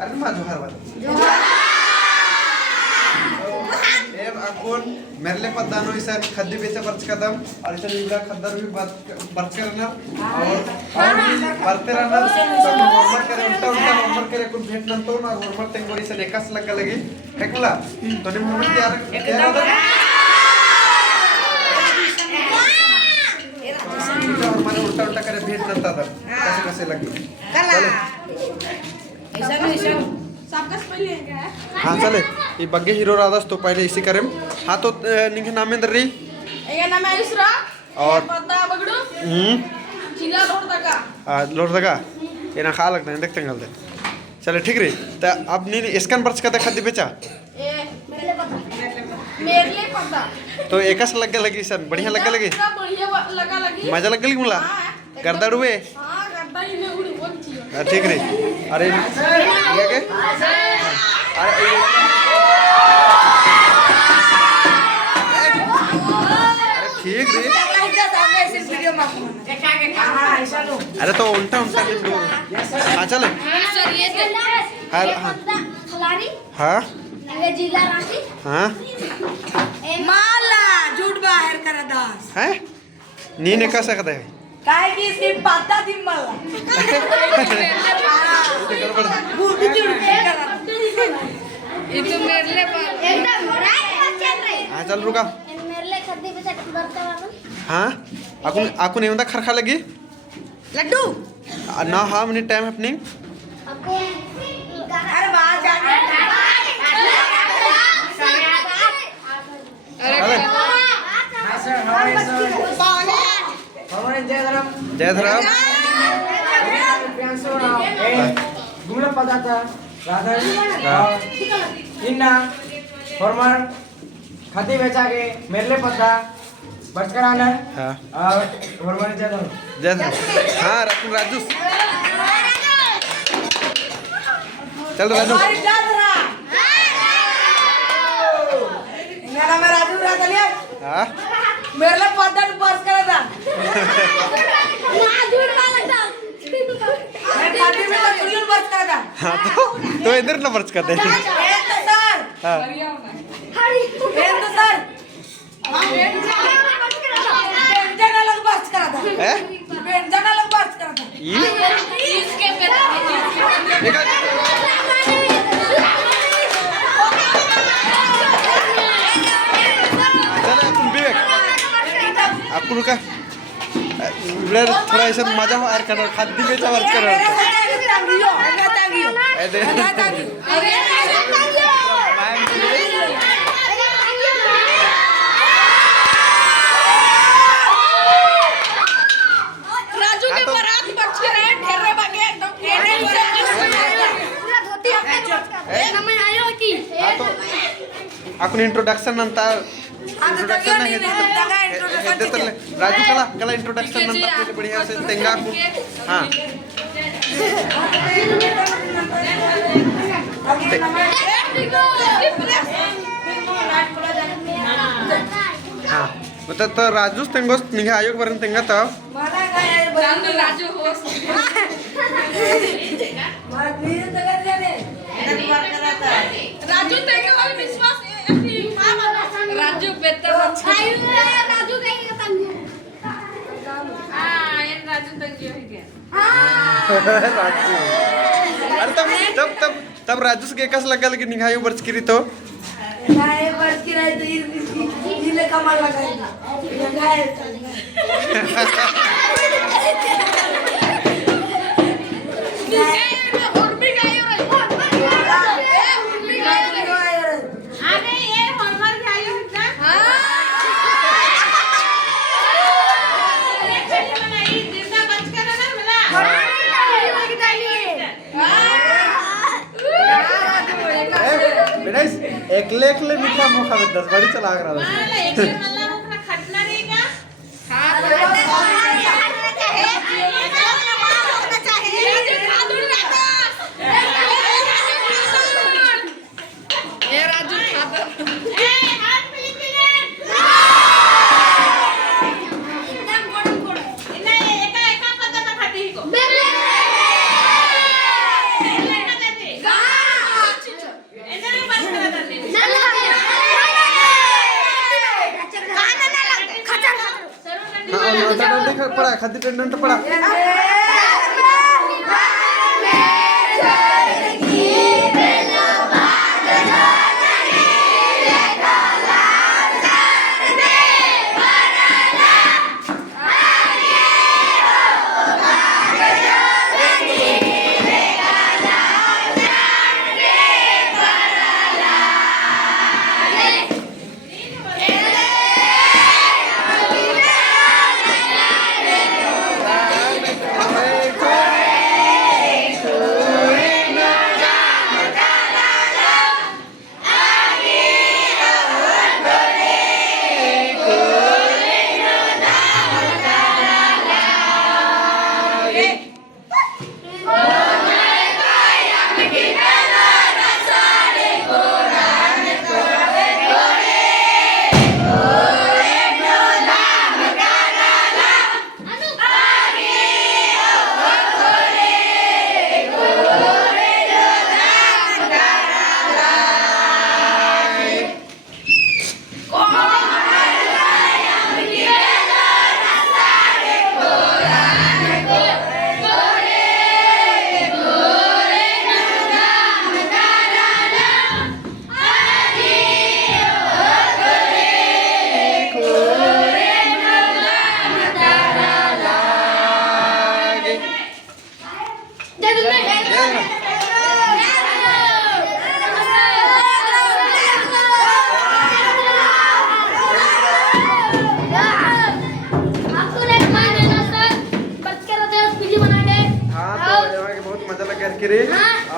अरे मा जोहार वाला एम अकुन मेरले पदानो इसन खद्दी बेचा बर्च कदम और इसन इबरा खद्दर भी बर्च करना और बरते रहना तो होमवर्क करे उल्टा उल्टा होमवर्क करे कुछ भेट न तो ना होमवर्क टेंगो इसन एकास लगा लगी हेकुला तो ने मोमेंट तैयार हमारे उल्टा उल्टा करे भेट न था कैसे कैसे लगी चलो हाँ चले ये बग्गे हीरो राधास तो पहले इसी करें हाँ तो निंगे नामेंद्र रही ये नाम है इसरा और पता बगड़ू जिला लोड दगा ये ना खा लगता है देखते हैं चले ठीक रही तो अब नहीं स्कैन बर्च का देखा दी बेचा मेरे पता तो एकस लग लगी सर बढ़िया लग लगी बढ़िया लगा लगी मजा लग गई मुला गर्दा डुबे हां गर्दा ही में उड़ी बोल छी ठीक रही अरे ये के अरे ठीक रही अरे तो उल्टा उल्टा हाँ चले हाँ हाँ ये जिला राशि हाँ माला झूठ बाहर कर दास हैं नी ने का सकता है काय की सिर्फ पता थी मला बूढ़ी झूठ कर ये तो मेरे लिए एकदम राइट चल रही हाँ चल रुका मेरे लिए खद्दी पे चट बरता वाला हाँ आपको नहीं होता खरखा लगी लड्डू ना हाउ मेनी टाइम हैपनिंग आपको अरे बाहर जाने जय धराम गुमला पदार्थ राधा इन्ना फॉर्मर खाते बेचा के मेरले पता बचकर आना हाँ और फॉर्मर जय धराम जय धराम हाँ राजू चल राजू हमारी जात रहा इनका नाम है राजू रहा लिया हाँ मेरे लिए पता तो बर्स करा था ना झूठ वाला था मैं खाते में तो कुल्लू बर्स करा था हाँ तो इधर ना बर्च करते हैं तो सर हाँ हरी तो सर व्यंजन अलग बर्स करा था हैं व्यंजन अलग बर्स करा था ये इसके पे चलो तुम विवेक आपको रुका थोड़ा ऐसा मजा हो यार करना खाद्य बेचा वर्च कर रहा राजू के बारात बच्चे रहे ढेरे बगे एकदम पूरा धोती अपने नमन आयो की आपको इंट्रोडक्शन नंतर इंट्रोडक्शन नाही राजू कला इंट्रोडक्शन नंतर पहिले बढ़िया से तेंगा को हां हां तो राजू तेंगोस निघा आयोग वरून तेंगा तो राजू होस्ट राजू तेरे वाले विश्वास राजू बेटा राजू कहीं तंग हां ये राजू तक जो है क्या राजू अरे तब राजू से कस लगा लेकिन निघायो बर्च करी तो गाय बर्स की रही तो इले कमर लगाएगा गाय और भी गायो रे अरे ये हरमर गायो है हां जिंदा बच कर ना मिला बेटा एकले एकले मीठा मुखा में 10 बड़ी चला रहा था एक मला ओकरा खटना रहेगा हां ये राजू खाता ए हाथ पे ले एकदम गोड़ गोड़ इना एका एका पत्ता खाती ही को बेबे एका देते खाद्य पडा खाद्य टेंडंट पडा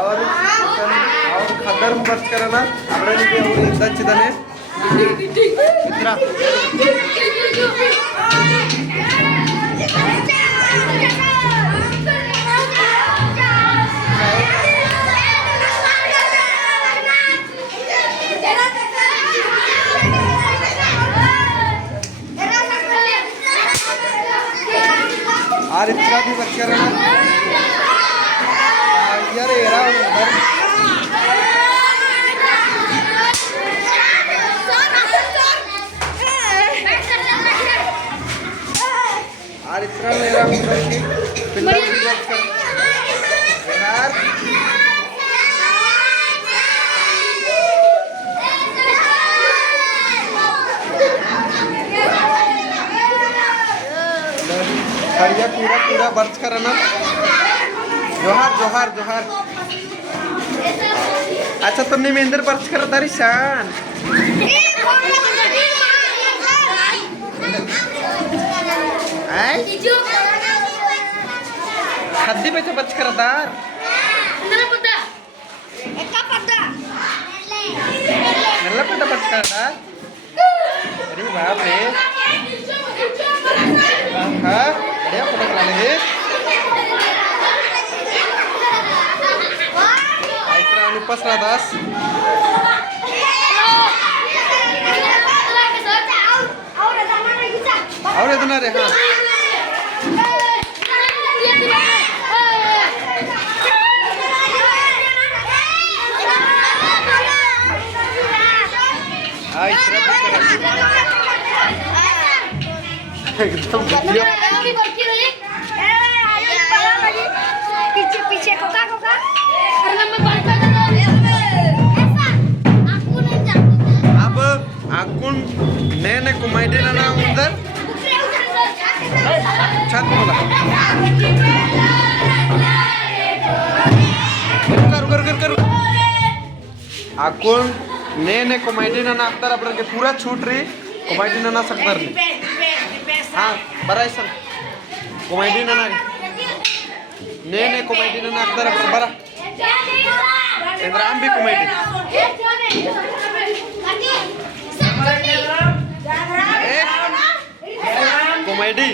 और खदर बर्च करना अपने एकदा चिदाने मित्रा और इतना भी बर्च करना यार येरा और इतना मेरा उधर की पिल्ला की बात कर यार खड़िया पूरा पूरा बर्च करना जोहार जोहार जोहार अच्छा तुमने मेंदर बर्च कर तारी शान खद्दी पे तो बच कर दार नल्ला पे तो बच कर दार अरे बाप रे हाँ बढ़िया फोटो बना लेंगे अनुपस रादास और इतना रे हाँ एकदम पीछे पीछे कोका कोका अब आकुन नए कुमाइडे ना उधर छत बोला कर कर कर आकुन नए कुमाइडे ना अख्तर अपन के पूरा छूट रही कुमाइडे ना सकतर नहीं हाँ बरा ऐसा कुमाइडे ना नए कुमाइडे ना अख्तर अपन बरा इंद्राम भी कुमाइडे कॉमेडी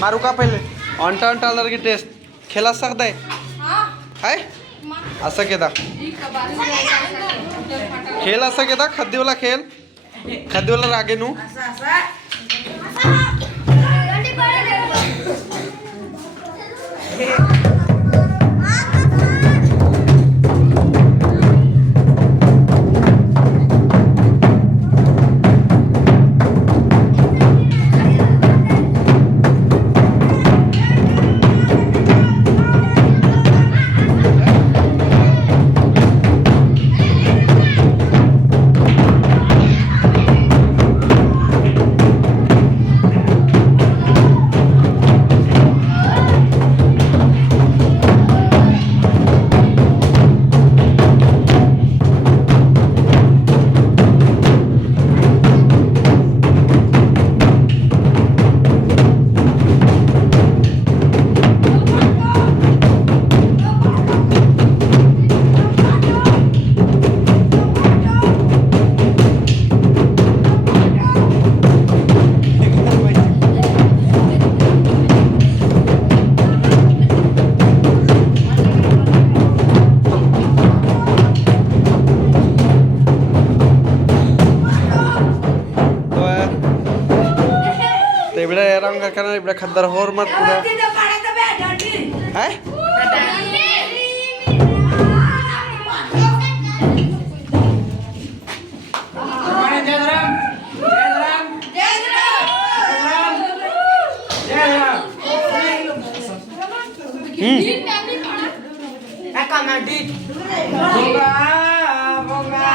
मारू का पहले अंटा अंटा लड़की टेस्ट खेला सकता है हाय असं केदा खेल असं केदा खद्दीवाला खेल खद्दीवाला रागे नू bangga karena ibra khadar hormat pura. Tidak pada tapi dadi. Eh? Hormat jaya Ram. Jaya Ram. Jai Ram. Jaya Ram. Akan adit. Bunga, bunga.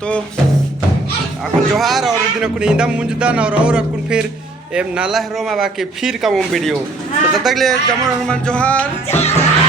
तो अकुन जोहार और दिन अकुन इंदम मुंजदान और अकुन फिर एम नाला रोमा बाकी फिर का वीडियो तो तब तक ले जमन हनुमान जोहार।